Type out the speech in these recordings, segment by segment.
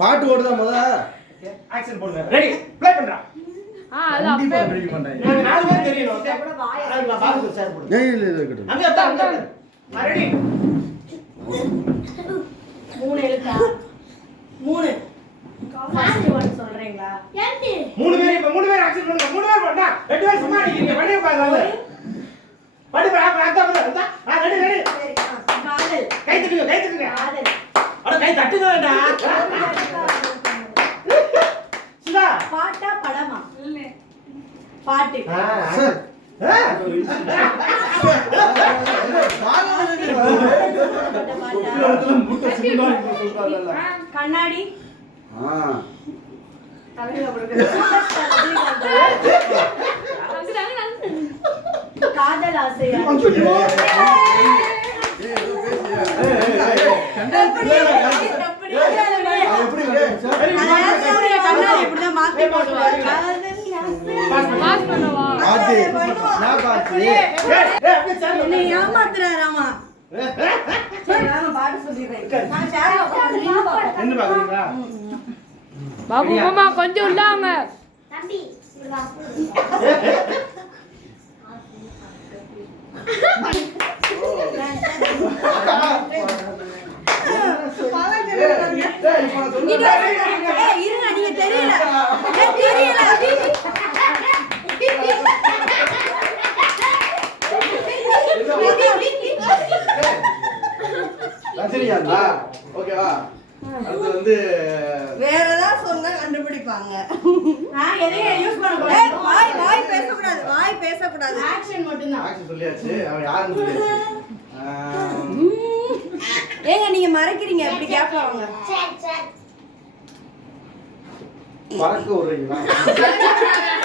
பாட்டு ஓடுதா முத ஆக்சன் போடுங்க ரெடி ப்ளே பண்றா அது அப்படியே ரெடி பண்றேன் நாங்க நாலு பேர் தெரியணும் கூட வாயை நான் பாத்து சார் போடு இல்ல இருக்கட்டும் அங்க ரெடி 3 எழுத்தா 3 ஃபர்ஸ்ட் ஒன் சொல்றீங்களா மூணு பேர் ஆக்சன் பண்ணுங்க மூணு பேர் பண்ணா ரெண்டு பேர் சும்மா நிக்கிறீங்க பண்ணி பாருங்க படி அந்த ரெடி ரெடி காதல் கை தட்டுங்க காதல் அட கை தட்டுங்க வேண்டாம் சிவா பாட்டா படமா இல்ல பாட்டு சார் கண்ணாடி காதல் ஆசையா ஏமாத்துறாராமா பாட்டு சொல்லிடுறேன் பாபு மாமா கொஞ்சம் உள்ளாங்க தம்பி இருங்க நீங்க தெரியல ரஜினிகாந்தா ஓகேவா அது வந்து வேற ஏதாவது சொன்னா கண்டுபிடிப்பாங்க. நான் எதையும் யூஸ் பண்ண கூடாது. வாய் பேசக்கூடாது. ஆக்ஷன் மட்டும் தான். ஆக்ஷன் சொல்லியாச்சு. அவன் யாருன்னு சொல்லியாச்சு. ஏங்க நீங்க மறைக்கிறீங்க அப்படி கேட்பாங்க. பறக்க விடுறீங்களா?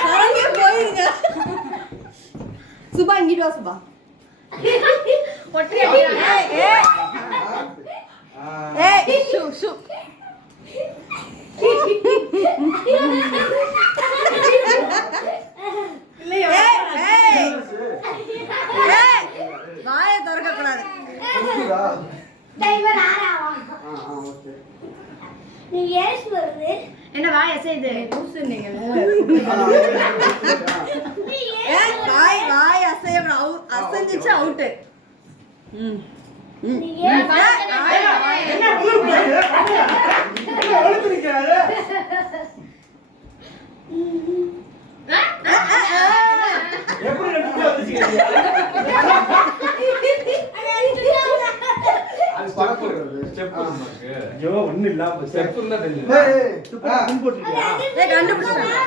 பறங்க போயிருங்க. சுபா இங்கிட்டு வா சுபா. ஒற்றை ஏய் ஷூ ஷூ இல்லையா ஏய் வாயை திறக்க கூடாது. டைவர் ஆறாவா ஓகே நீ ஏஸ் வருது என்ன வாய் அசைது லூசு நீங்க ஏய் வாய் அசைய அசைஞ்சிச்சு அவுட். நீ ஏஸ் என்ன புது என்ன ஒளிச்சு நிக்கிறாரு எப்படி ரெண்டு பேர் வந்துச்சீங்க அது பறக்க விடுறது ஸ்டெப் இருக்கு. ஐயோ ஒண்ணு இல்ல ஸ்டெப் இருந்தா தெரியும். ஏய் துப்பா பின் போட்டுட்டியா ஏய் கண்டுபிடிச்சேன்.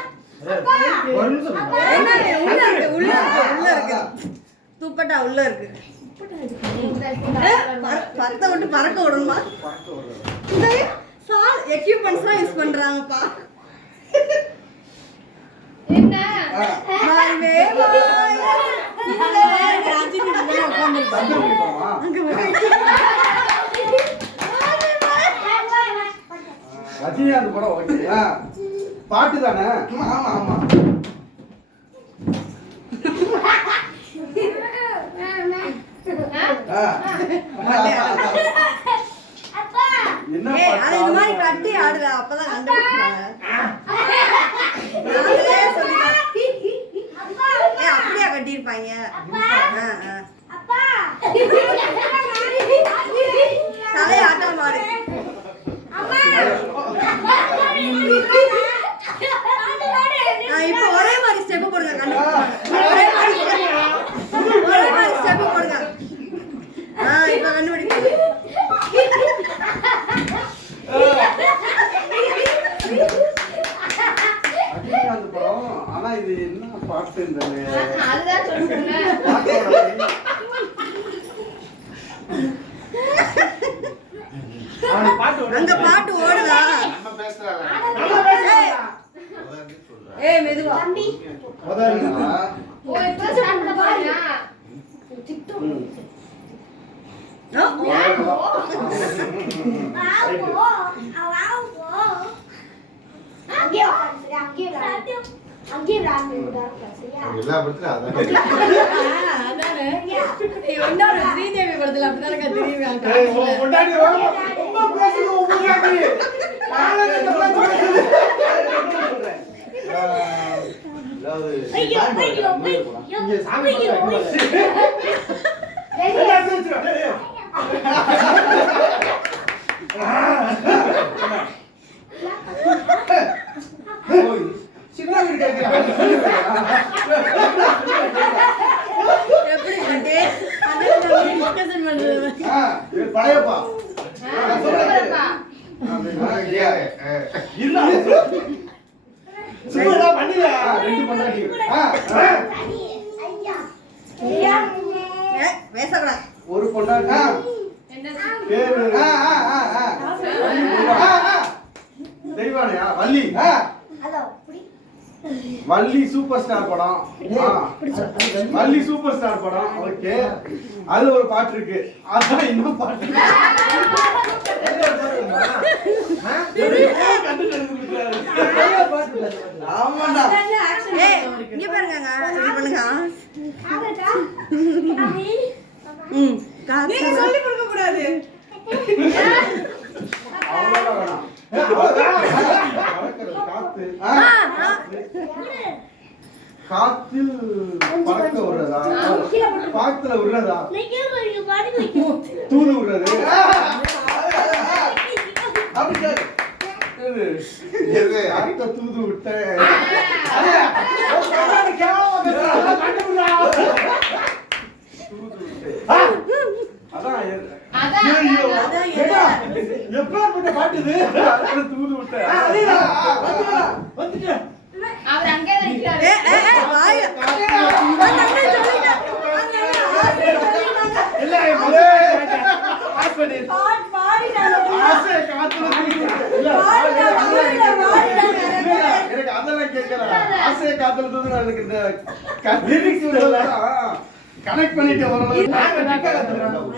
ஒரு நிமிஷம் என்ன உள்ள இருக்கு துப்பட்டா உள்ள இருக்கு. பறக்க விட்டு பறக்க விடணுமா? பறக்க விடுறது. சால் எக்யூப்மெண்ட்ஸ்லாம் யூஸ் பண்றாங்கப்பா. என்ன வாழ்வே தந்து முடிப்போமா? ரஜினிகாந்த் படம் ஓகேயா? பாட்டு தானே? ஆமா ஆமா. என்ன அது இந்த மாதிரி கட்டி ஆடுற அப்பதான் கண்டுபிடிப்பாங்க. நாங்களே சொல்லிட்டோம். அப்படியே கட்டியிருப்பாங்க. தலையை ஆட்டம் மாடு. இப்போ ஒரே மாதிரி ஸ்டெப் போடுங்க. கண்டுபிடிப்பாங்க. ஒரே மாதிரி ஸ்டெப் போடுங்க. இப்போ கண்டுபிடிப்பாங்க. ரஜினிகாந்த் படம். ஆனா இது என்ன பாட்டு இந்த அதுதான் சொல்றேன். அங்க பாட்டு ஓடுதா? நம்ம பேசுறாங்க. ஏய் மெதுவா. தம்பி ஓ இப்ப சாப்பிட பாருங்க. வாவோ வாவோ அங்கே சரியா எல்லா படத்துல அதான். அதானே இன்னொரு ஸ்ரீதேவி படத்துல அப்படிதான் தெரியுங்க. கொண்டாடி ரொம்ப பேசுது ஐயோ ஐயோ ஐயோ இங்க சாமி ஐயோ எல்லாம் வச்சிரு. சின்ன வீடு கேக்குறா. எப்படி கட்டே அத டிஸ்கஷன் பண்றது இது பழையப்பா சூப்பர்ப்பா. இல்ல சும்மா பண்ணியா? ரெண்டு பொண்டாட்டி ஐயா பேசக்கூடாது ஒரு பொண்டாட்டி என்ன பேரு தெய்வானையா வள்ளி ஹலோ புடி வள்ளி சூப்பர் ஸ்டார் படம் வள்ளி சூப்பர் ஸ்டார் படம் ஓகே அது ஒரு பாட்டு இருக்கு அதான் இன்னும் பாட்டு ஆமாண்டா ஏய் இங்க பாருங்க இது பண்ணுங்க ஆகடா நீங்க சொல்லி கொடுக்க கூடாது அவ்வளவுதான் வேணாம் காத்து காத்தில் பறக்க விடுறதா காத்துல விடுறதா நீங்க பாடி வைக்க தூது விடுறது அப்படி கேளு. எது அடுத்த தூது விட்ட அதான் அதான் ஐயோ. அதான். ஏடா, எப்பேற்பட்ட பாட்டு இது? அடுத்த தூது விட்ட அதேதான். வந்துட்டு. அவர் அங்கே தான் நிக்கிறாரு. வாய் இல்ல, முதல்ல பாஸ் பண்ணு. ஆசை காத்துல தூது விட்ட. இல்ல, எனக்கு அதெல்லாம் கேட்கல ஆசையை காத்துல தூது எனக்கு இந்த லிரிக்ஸ் கனெக்ட் பண்ணிட்டு வரணும் நாங்க நிக்க கத்துக்கிறோம்.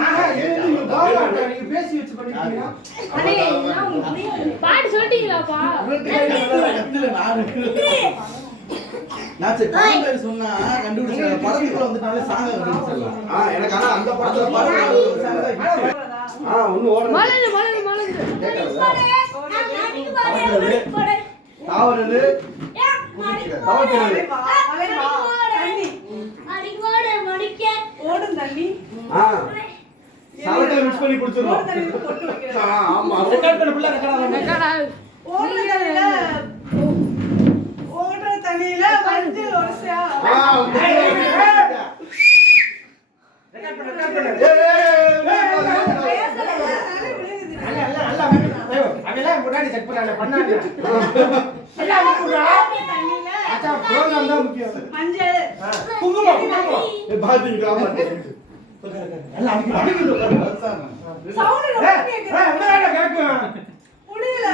ஆஹா, இது நீங்க பாவம் நீங்க பேசி வச்சு பண்ணிட்டீங்க. அண்ணே, நான் உங்களுக்கு புரியாது. பாட்டு சொல்லிட்டீங்களாப்பா? எனக்கு ஆனா அந்த படத்துல ஒண்ணு ஓடுறது மலரு, மலரு, மலரு. தாவறது தவக்கிறது சரக்குல மிக்ஸ் பண்ணி குடிச்சிடணும் ஆமா ரெக்கார்ட் பண்ண பிள்ளை ரெக்கார்ட் ஆகணும். ரெக்கார்டா? ஓடுற தண்ணியில மஞ்சள் ஒரசா ரெக்கார்ட் பண்ணு, ரெக்கார்ட் பண்ணு. அல்ல, அல்ல, அல்ல. ஐயோ, அவெல்லாம் முன்னாடி செக் பண்ணாங்க, பண்ணாங்க. எல்லாம் விட்டுடுறா. அச்சா, program தான் முக்கியம். மஞ்சள் குங்குமம், குங்குமம். பாத்தீங்களா எல்லாம் அடிக்குது. சவுண்ட் ஏய், ஏய், உண்மையாவே கேட்கும். முடியல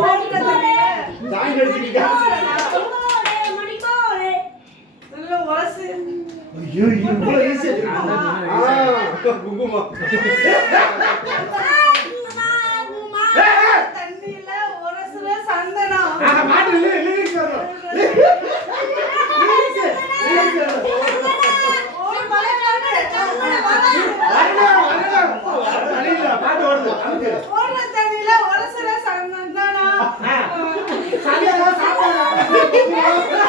ஓடுற தண்ணியில சாய் அடிச்சிட்டீங்க நல்ல ஒரசு ஐயோ இவ்வளவு ஈஸியா குங்குமம் தண்ணியில ஒரசுல சந்தனம் ஆஹா, பாட்டு lyrics வரும். ஓடு மலைக்காடு வரணும், வரணும். வரல, பாட்டு ஓடுது. அமுக்கு. ஓடுற தண்ணியில ஒரசுல சந்தனம் ஆ, சாப்பிடலாம், சாப்பிடலாம்.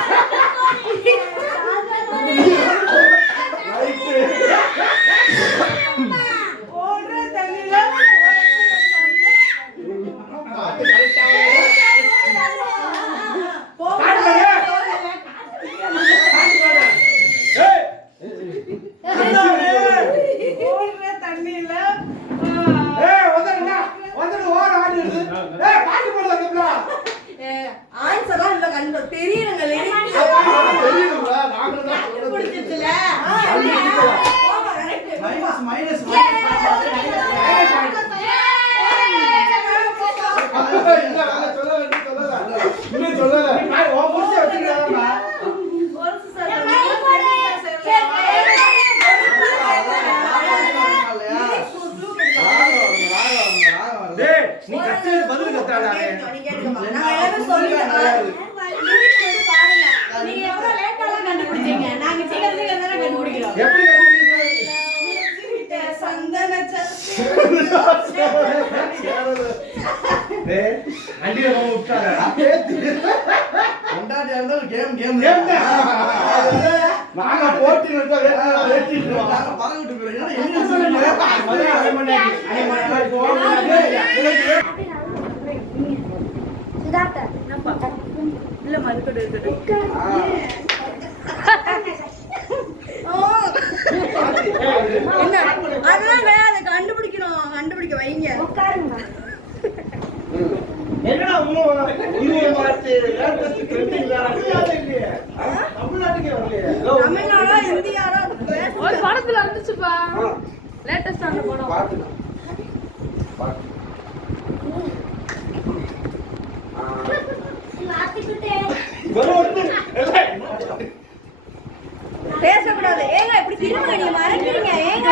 ஓடுற தண்ணியில ஒரசுல சந்தனம் பாட்டு கரெக்டாவே பாட்டு பாடு. பாட்டு பாடு. ஏய். ஓடுற தண்ணியில ஏய், வந்துடுண்ணா. வந்துடு, ஓர ஆடி இருக்கு. ஏய், பாட்டு பாடு அந்த பிள்ளை. ஆன்சரா இல்ல கண்டு தெரியுங்க லிரிக்ஸ் தெரியுங்களா நாங்களும் தான் புடிச்சிட்டல மைனஸ் இன்னும் சொல்லல நீ பாரு, உன் புருஷன் வச்சுக்கிறாதாம்மா. ஒரசு டேய், நீ கத்துறது பதில் கத்துறாடா அவன். நான் எல்லாமே சொல்லிட்டேன் லிரிக்ஸ் பாருங்க நீங்க எவ்வளவு லேட்டாலாம் கண்டுபிடிச்சீங்க நாங்க சீக்கிரம் சீக்கிரம் தான கண்டுபிடிக்கிறோம் எப்படி கத்துறீங்க? சந்தன டேய் வண்டியில போக விட்டாங்க. கொண்டாட்டியா இருந்தாலும் கேம் கேம் கேம் தான். நாங்க போட்டி வச்சா வெட்டிட்டு நாங்க பறக்க விட்டு போறோம். ஏன்னா என்ன சொல்றீங்க? முதல்ல அரை மணி நேரம். அரை மணி நேரம் போக சுதாகர் இல்ல மறுக்கடு இருக்கட்டும். என்ன அதெல்லாம் வேற கண்டுபிடிக்க வைங்க. உட்காருங்க. என்னடா தமிழ்நாட்டுக்கே வரலையே. தமிழ்நாடா இந்தியாரா ஒரு படத்துல வந்துச்சுப்பா லேட்டஸ்ட் அந்த படம் பாட்டுங்க பாட்டு மாத்திக்கிட்டே. பேசக்கூடாது. ஏங்க இப்படி திரும்ப நீங்க மறைக்கிறீங்க. ஏங்க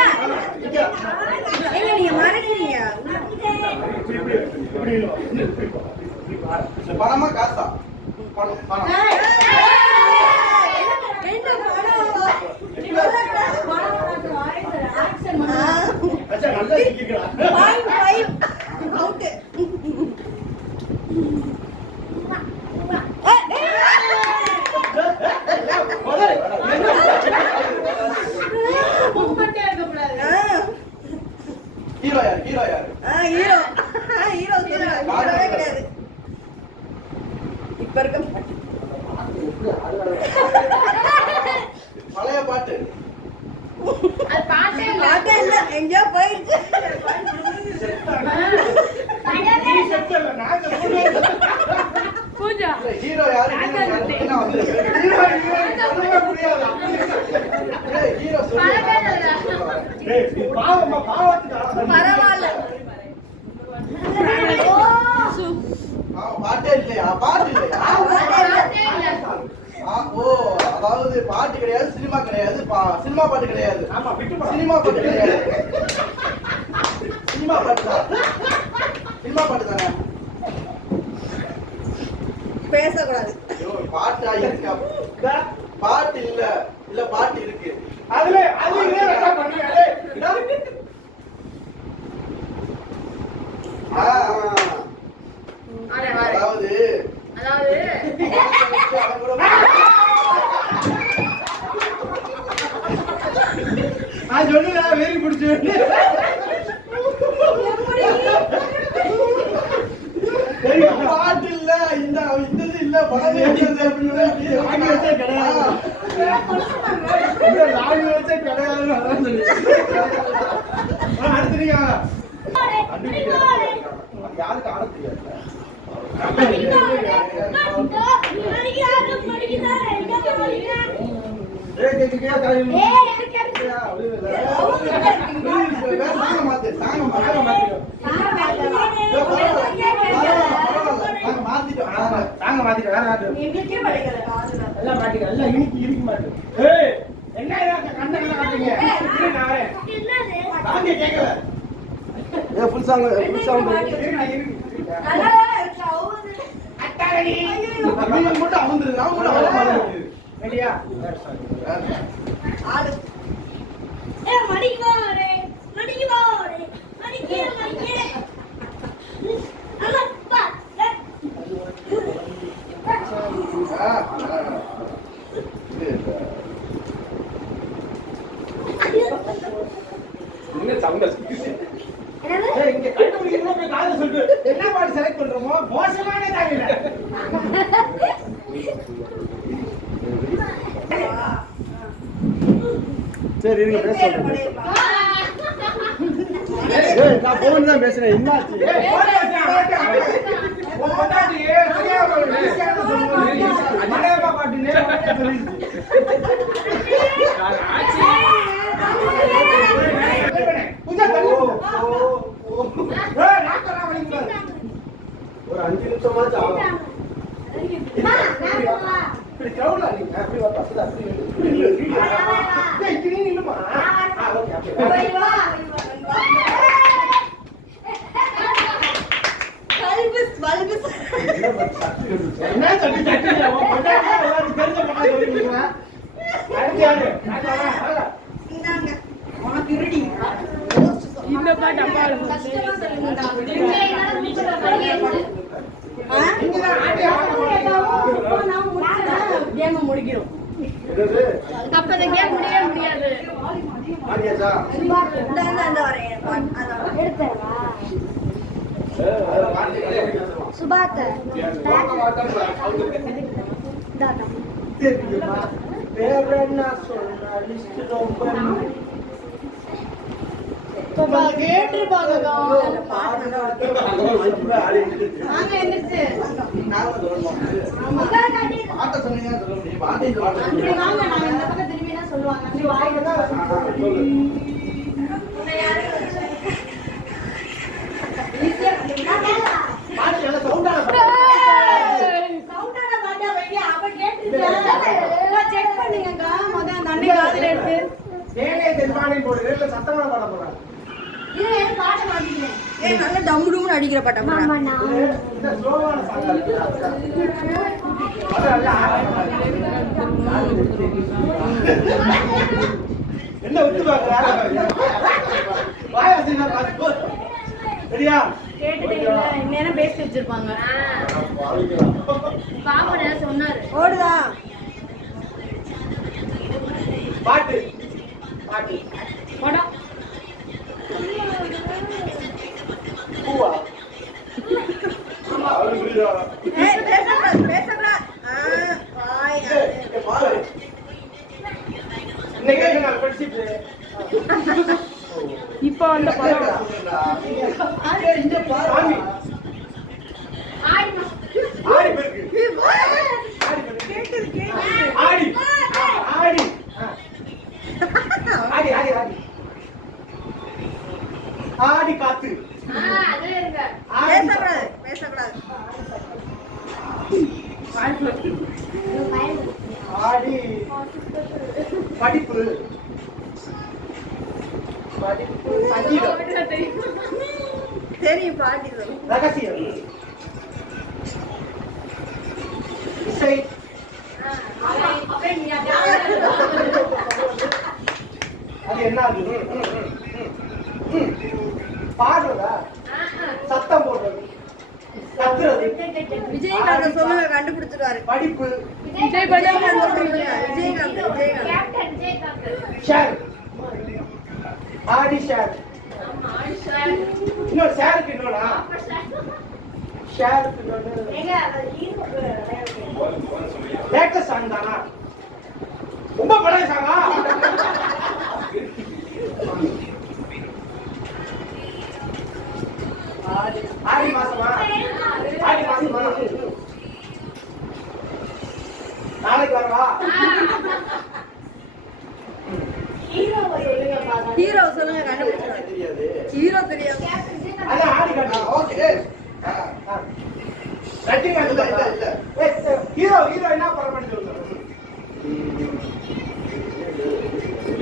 நீங்க மறைக்கிறீங்க. பணமா காசா? பணம் பணம். என்ன பணம்? நல்லா சிக்கிக்கலாம். 0.5 அவுட். ஹீரோ யார்? ஹீரோ யார்? ஹீரோ சொல்லுங்க. ஹீரோவே கிடையாது. இப்ப இருக்க பழைய பாட்டு. அது பாட்டே இல்ல பாட்டே இல்ல. எங்கேயோ போயிடுச்சு. நீ செத்து இல்ல, நான் செத்து. பூஜா இல்ல, ஹீரோ யாரு? என்ன வந்து சொல்லவே முடியாது. ஏய், ஹீரோ பாட்டே சொல்லு. இல்ல. டேய், நீ பாவமா பாவத்துக்கு ஆளாத. பரவாயில்ல. பாட்டே இல்லையா? பாட்டு இல்லையா? பாட்டே இல்ல. ஓ, அதாவது பாட்டு கிடையாது, சினிமா கிடையாது, சினிமா பாட்டு கிடையாது. ஆமா, விட்டு போ. சினிமா பாட்டு கிடையாது. சினிமா பாட்டு தான். சினிமா பாட்டு தானே? பேசக்கூடாது. ஐயோ, பாட்டா இருக்கா? பாட்டு இல்ல. இல்ல, பாட்டு இருக்கு. அதுல அது இதே என்ன பண்ணுங்க? டேய், இதா. அதாவது நான் சொன்னதா வேறி பிடிச்சு பாட்டு இல்ல, இந்த இது இல்ல, படமே இல்ல அப்படின்னு வாங்கி வச்சே கிடையாது. லாபி வச்சே கிடையாது. அதான் சொல்லி. அடுத்து நீங்க யாருக்கு ஆட தெரியாது சாங்க மாத்து, சாங்க மாத்து. மாத்திட்டோம். தாங்க மாத்திக்க வேற ஆடு. எங்களுக்கே படிக்கல காதுல. எல்லாம் மாட்டிக்க. எல்லாம் இருக்கு மாட்டேன். ஏய், என்ன இருக்கு? கண்ட கண்ட காட்டுங்க. காந்தி கேட்கல. ஏ ஃபுல் சாங் நல்லா இருக்கு. அவுது. அட்டாரடி. நீங்க மட்டும் அவுந்துரு, நான் மட்டும் அவுக்க மாட்டேன். ரெடியா? ஆடு. என்ன சவுண்ட் ஏய், இங்க கண்டுபிடிக்கணும் போய் காதுல சொல்லு. என்ன பாட்டு செலக்ட் பண்றோமோ மோசமான தாங்கல. சரி இருங்க பேச சொல்றேன் ஏய் நான் போன் தான் பேசுறேன் என்னாச்சு ஏய், போடு வச்சா. உன் பொண்டாட்டி தெரியாம ஒரு விஷயத்தை சொல்லும்போது அடேமா பாட்டுனே உடனே சொல்லிடுச்சு. பூஜா தள்ளு. ஏய், நாக்கெல்லாம் வலிக்குது. ஒரு 5 நிமிஷமாச்சு ஆகும் இப்படி கிரவுண்ட்ல நீங்க அப்படி வா அப்படி அப்படி இல்ல. ஏய், இப்படி நில்லுமா. Okay okay. என்ன சட்டி சட்டி உன் பொண்டாட்டி எல்லாரும் தெரிஞ்ச பக்கம் சொல்லிடுறா. அடுத்து யாரு? வாங்க. உனக்கு இருடி. இந்த பாட்டு அப்பா கஷ்டமா சொல்லுங்க. இங்கதான் ஆடி கேம் முடிக்கிறோம். என்னது? அப்ப இந்த கேம் முடியவே முடியாது. ஆடியாச்சா? இந்த வரேன். அதான். எடுத்தவா பாட்டு கிடையாது. சுபாத்த போட்ட மாட்டேன்றா. தாத்தா தெரியுமா வேற என்ன சொன்னா லிஸ்ட் ரொம்ப கேட்டிருப்பாங்கக்கா. நாங்க எந்திரிச்சு நாங்க சொல்லணும். பாட்ட சொன்னீங்கன்னா சொல்ல முடியும். பாட்டையும் சொல்ல அப்படி முடியும். வாங்க, நாங்க இந்த பக்கம் திரும்பினா சொல்லுவாங்க. அப்படி வாயில தான் சொல்லு. ஈஸியா கண்டுபிடிக்கலாம். பாட்டு நல்ல சவுண்டான கவுண்டரை பாட்டா வைங்க. அப்ப கேட்டிருக்கீங்க. செக் பண்ணுங்கக்கா. முதல்ல அந்த அன்னைக்கு காதுல எடுத்து. நேரே தென்பானை போடுறது இல்ல சத்தமா பாட போறாங்க. இது ஏன் பாட்ட மாட்டிக்கிறேன்? ஏய் நல்ல டம் டும்னு அடிக்கிற பாட்டா போறா. மாமா நான் இந்த ஸ்லோவான சாங் இருக்கு. அதான் என்ன விட்டு பாக்குறா? வாயா சின்ன பாத்து. சரியா? கேட்டுட்டீங்களா? இந்நேரம் பேசி வச்சிருப்பாங்க. பாப்பா சொன்னாரு. ஓடுதா? பாட்டு பாட்டு படம். பூவா ஏய் பேசக்கூடாது, பேசக்கூடாது. வாய். இன்னைக்கு நான் ஃப்ரெண்ட்ஷிப் இப்ப வந்த படம். இங்க பாரு ஆடி ஆடி பெருக்கு ஆடி பெருக்கு கேக்குது, கேக்குது. ஆடி ஆடி ஆடி ஆடி ஆடி ஆடி காத்து அது இருங்க. ஆடி பேசக்கூடாது, பேசக்கூடாது. ஆடி படிப்பு படிப்பு சங்கீதம் தெரியும் பாட்டி சொல்லு. ரகசியம் இசை அப்படியே நீ அது என்ன அது பாடுறதா சத்தம் போடுறது கத்துறது விஜயகாந்த் சொல்லுங்க, கண்டுபிடிச்சிருவாரு. படிப்பு விஜயகாந்த் சொல்லுங்க. விஜயகாந்த், விஜயகாந்த். கேப்டன் விஜயகாந்த். ஷேர் ஆடி ஷேர் ஆமா, ஆடி ஷேர். இன்னொரு ஷேருக்கு இன்னொன்னா ஷேருக்கு இன்னொன்னு ஏங்க அது ஹீரோக்கு லேட்டஸ்ட் சாங் தானா ரொம்ப பழைய சாங்கா ஆடி மாசமா ஆடி மாசமா நாளைக்கு வரவா ஹீரோ சொல்லுங்க, கண்டுபிடிச்சிருவாரு. தெரியாது. ஹீரோ தெரியாது. அதான் ஆடி காட்டு ஓகே. ரஜினிகாந்த் இல்ல, இல்ல, இல்ல. ஹீரோ ஹீரோ என்ன படம் பண்ணி சொல்லுங்க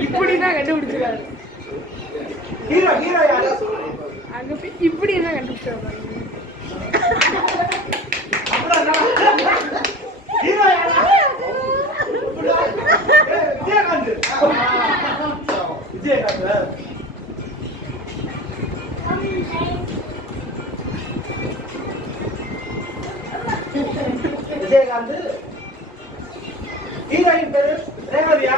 இப்படிதான் கண்டுபிடிச்சிருக்காரு. ஹீரோ ஹீரோ யாரு அதான் சொல்றேன். அங்க இப்படி தான் கண்டுபிடிச்சிருக்காரு. அப்புறம் ஹீரோ யாரு விஜயகாந்த் விஜயகாந்த் விஜயகாந்த் ஹீரோயின் பேரு ரேவதியா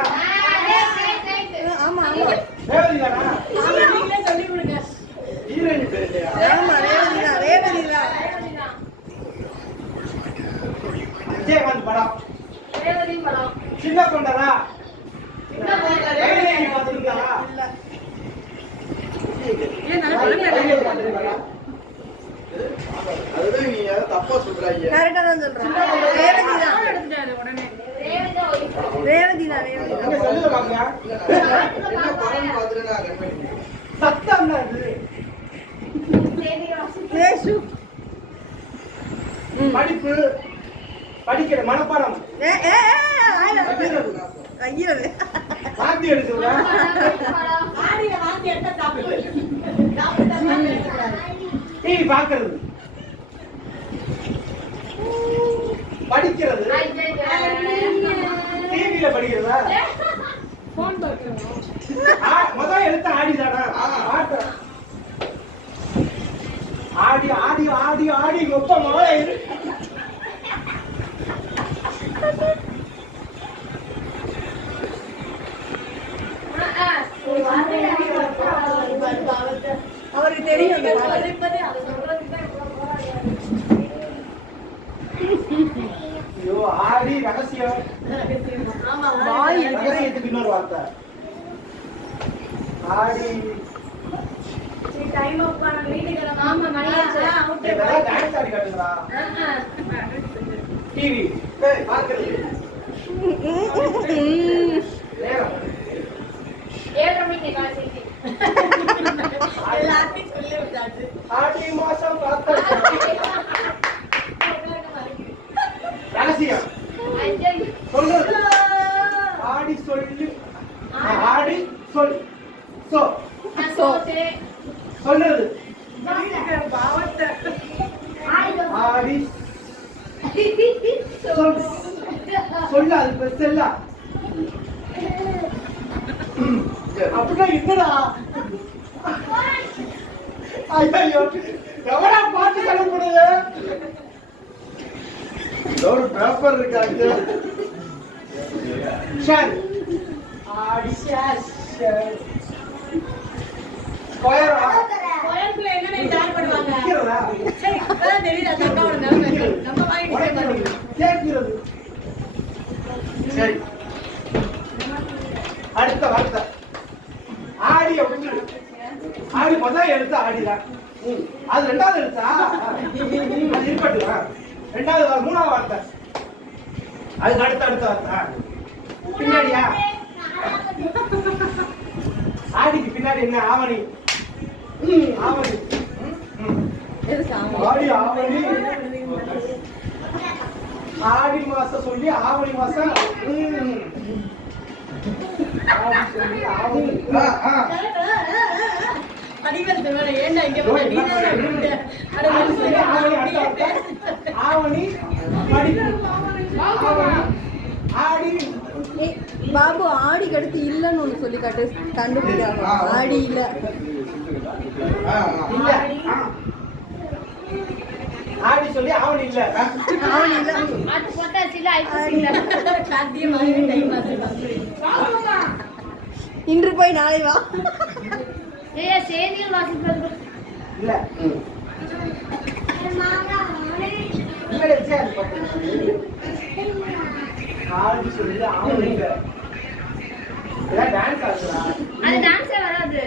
ஆமா, ஆமா. ரேவதி தானா நீங்களே சொல்லி கொடுங்க. ஹீரோயின் பேர் இல்லையா? ஆமா, ரேவதி தான், ரேவதி தான். விஜயகாந்த் படம் ரேவதி படம். சின்ன கொண்டரா ரேவதி பார்த்துருக்கா அதுதான் நீங்க யாரோ தப்பா சொல்றாங்க. கரெக்டா தான் சொல்றோம். ரேவதி தான். எடுத்துட்டாரு உடனே. ரேவதி தான் ஒரு படம். ரேவதி தான், ரேவதி எங்க தான். செல்லுல பாங்க என்ன படம்னு பார்த்துட்டு நான் கண்டுபிடிக்கிறேன். சத்தம் தான் இது ஏசு. படிப்பு படிக்கிற மனப்பாடம் ஏ ஏ ஆயில கையிறது. வாந்தி எடுக்குதா ஆடில வாந்தி எடுத்தா தப்பு. டிவி பாக்குறது படிக்கிறது டிவியில படிக்கிறதா போன் பார்க்கணும். முதல் எழுத்து ஆடிதானா ஆட்ட ஆடி ஆடி ஆடி ஆடி ரொம்ப மழை அவருக்கு தெரியும் அந்த பாட்டு. ஐயோ ஆடி ரகசியம். ரகசியத்துக்கு இன்னொரு வார்த்தை. ஆடி ஆமா மணியாச்சு. இதெல்லாம் டான்ஸ் ஆடி காட்டுங்களா? டிவி டேய் பாக்குறது நேரம் 7:30 மணிக்கு காலேஜ். எல்லாத்தையும் சொல்லி விட்டாச்சு. ஆடி மாசம் பார்த்தா ரகசியம் சொல்றது. ஆடி சொல்லி ஆடி சொல் சோ சொல்றது. ஆடி சொல் சொல்ல அது பெருசல்ல. அப்படின்னா என்னடா? ஐயோ எவரா பாட்டு சொல்ல முடியுது? ஒரு பேப்பர் இருக்காங்க. சரி ஆடி சார் கோயரா கோயம்புல என்னென்ன தயார் பண்ணுவாங்க? கேக்குறதா? சரி, அதான் தெரியுது அந்த அக்காவோட நிலைமை. நம்ம வாங்கி கேக்குறது. சரி அடுத்த வார்த்தை ஆடிய விட்டு. ஆடி முதல் எழுத்து ஆடிதான். அது ரெண்டாவது எழுத்தா? அது இருக்கட்டும். ரெண்டாவது மூணாவது வார்த்தை. அதுக்கு அடுத்த வார்த்தை பின்னாடியா? ஆடிக்கு பின்னாடி என்ன? ஆவணி. ஆவணி. ஆடி ஆவணி. ஆடி மாசம் சொல்லி ஆவணி மாசம். ஆடி சொல்லி ஆவணி. அடிகள் சொல்லுவாங்க, ஏன்டா இங்க போய் நீ தான் ஆடி சொல்லி ஆவணி அடுத்த வார்த்தை. ஆவணி படி. ஆடி பாபு ஆடிக்கு அடுத்து இல்லன்னு ஒண்ணு சொல்லி காட்டு. கண்டுபிடிக்காம ஆடி இல்ல. இல்ல. ஆடி சொல்லி ஆவணி இல்ல. ஆடி இல்ல. அது போட்டாச்சு இல்ல ஐபிசி சாத்தியமாக டைம் ஆச்சு. இன்று போய் நாளை வா. ஏய் சேதியில் வாசிப்பது இல்ல. இங்கடே சேர் போட்டு. ஆடி சொல்லி ஆவணி இல்ல. இதெல்லாம் டான்ஸ் ஆடுறா. அது டான்ஸே வராது.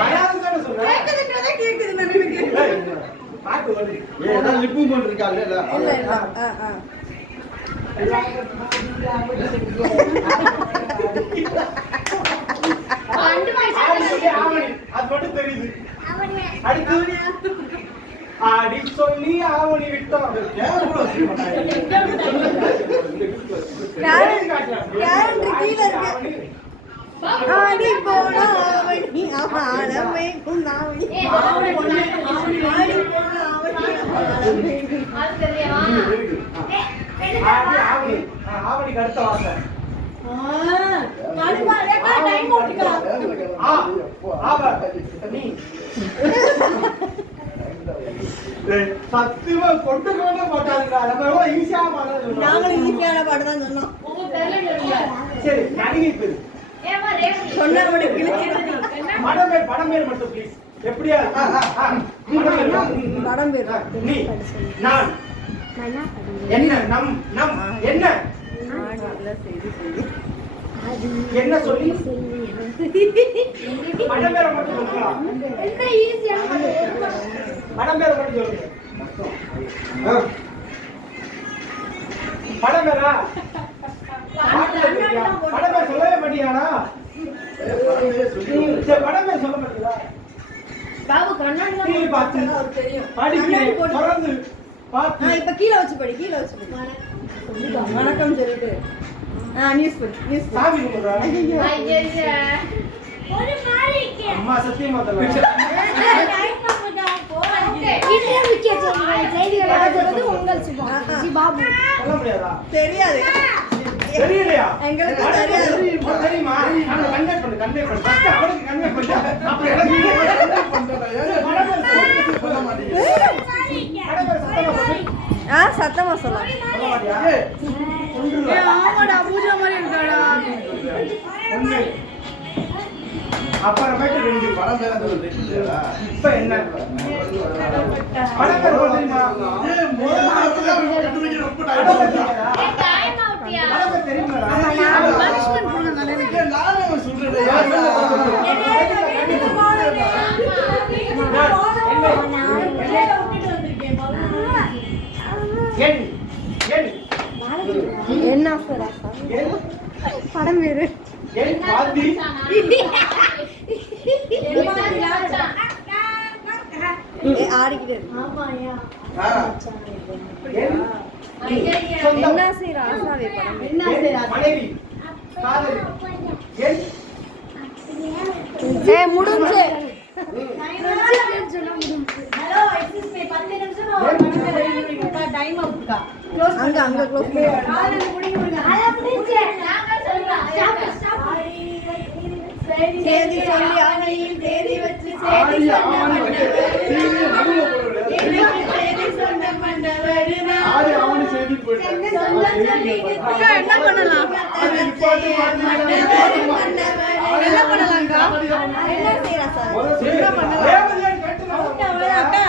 வராதுன்னு சொன்னேன். கேக்குது எனக்கு. பாட்டு வருது. ஏதோ லிப்பு பண்ணிருக்காங்க இல்ல? இல்ல இல்ல. ஆடி சொல்லி ஆவணி. அது மட்டும் தெரியுது. அடுத்து ஆடி சொல்லி ஆவணி விட்டோம். கேலண்டர் கீழ இருக்கு. ஆடி போனா ஆவணி ஆவணமே குந்தாவணி. ஆடி போனா ஆவணி. அது தெரியுமா? ஆடி ஆவணி. ஆவணிக்கு அடுத்த வார்த்தை. டைம் ஓட்டிக்கலாம். சத்தியமா கொண்டு போக மாட்டாங்க. நம்ம எவ்வளவு ஈஸியா பண்ணலாம். நாங்களும் ஈஸியான பாட்டு தான் சொன்னோம். உங்க பேர்ல சொல்லுங்க. சரி நடிகை பேரு ஏமா ரேவதி சொன்னா கூட கிழிச்சிடுது. படம் பேர் மட்டும் ப்ளீஸ். எப்படியா? படம் பேர் நீ நான் என்ன நம் நம் என்ன என்ன சொல்லி படம் பேரை மட்டும் சொல்லுங்க. என்ன ஈஸியான படம் பேரை மட்டும் சொல்லுங்க. படம் பேரா? படம் பேர் சொல்லவே மாட்டியானா? சரி படம் பேர் சொல்ல மாட்டீங்களா? பாபு கண்ணாடி டிவி பார்த்து அவருக்கு தெரியும். படிக்கிறேன் தொடர்ந்து பார்த்து. இப்ப கீழ வச்சு படி. கீழ வச்சு படி. வணக்கம் சொல்லிட்டு நியூஸ் படி. நியூஸ் படி. சாமி கும்பிடுறா. ஐயா ஒரு மாதிரி இருக்கு. அம்மா சத்தியமா தரல. இன்றைய முக்கிய செய்திகள் செய்திகள் ஆதரவு உங்கள் சிபாபு. சொல்ல முடியாதா? தெரியாது. தெரியலையா? எங்களுக்கு உனக்கு தெரியாது. தெரியுமா? அவனை convey பண்ணு. First அவனுக்கு convey பண்ணு. அப்புறம் எனக்கு சொல்ல மாட்டீங்க. சத்தமா சொல்ல. சொல்ல மாட்டியா? ஆமாடா பூஜா மாதிரி இருக்காடா. ஒண்ணு. அப்புறமேட்டு 2. படம் பேர் அந்த தெரியுதா? இப்ப என்ன? படம் பேர் தெரியுமா? முதல்ல அப்பதான் கண்டுபிடிக்க ரொம்ப time ஆகுது. டைம் அவுட்யா. படம் பேர் தெரியுமாடா? பனிஷ்மென்ட் கொடுங்க நானே. நானே சொல்றேன். எண். என்ன ஆஃபரா? எண். படம் வேறு. எண் பாதி. ஆடிக்கிட்டு. எண். என்ன செய்யற ஆசாவே படம் வேறு. எண் மனைவி. காதலி. எண். முடிஞ்சு. அங்க அங்க க்ளோஸ் தேதி சொல்லி ஆணையில் தேதி வச்சு ஆடி ஆவணி வந்து சீனே நடுவுல போடுறது. தேதி சொன்ன மன்னவர் ஆடி ஆவணி செய்தி போயிட்டாங்க. என்ன பண்ணலாம்? என்ன பண்ணலாம்க்கா? என்ன செய்யறா சார்? முதல்ல ரேவதியான்னு கேட்டு நான் அக்கா